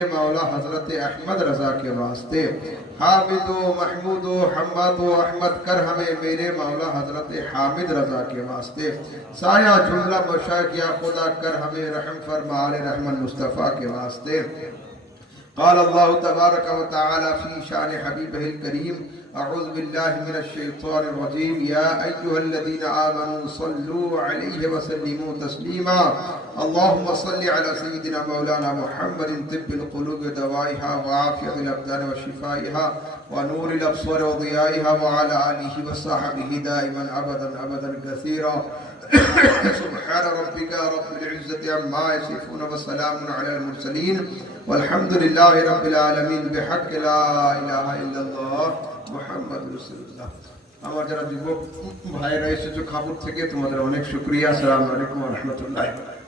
मौला हजरत अहमद रजा के वास्ते हामिदो महमूदो हम्मदो अहमद कर हमें मेरे मौला हजरत हामिद रजा के वास्ते साया जुमला मशाइख या खुदा कर हमें रहम फरमा आले रहमान मुस्तफ़ा के वास्ते क़ाल अल्लाहु तबारक व तआला फ़ी शान हबीबिहिल करीम अऊज़ु बिल्लाहि मिनश शैतानिर रजीम या अय्युहल्लज़ीना आमनू सल्लू अलैहि व सल्लिमू तस्लीमा अल्लाहुम्मा सल्लि अला सय्यिदिना मौलाना मुहम्मदिन तिब्बिल क़ुलूब व दवाइहा व आफ़ियतिल अब्दान व शिफ़ाइहा व नूरिल अब्सार व ज़ियाइहा व अला आलिहि व सहाबिहि दाइमन अबदन अबदन कसीरा सुब्हान रब्बिका रब्बिल इज़्ज़ति अम्मा यसिफून व सलामुन अलल मुरसलीन वल्हम्दुलिल्लाहि रब्बिल आलमीन बिहक़्क़ि ला इलाहा इल्लल्लाह मुहम्मदुर রাসূলুল্লাহ। আমার যারা যুবক ভাইরা এসেছো খাবুর থেকে তোমাদের অনেক শুকরিয়া। আসসালামু আলাইকুম ওয়া রাহমাতুল্লাহি।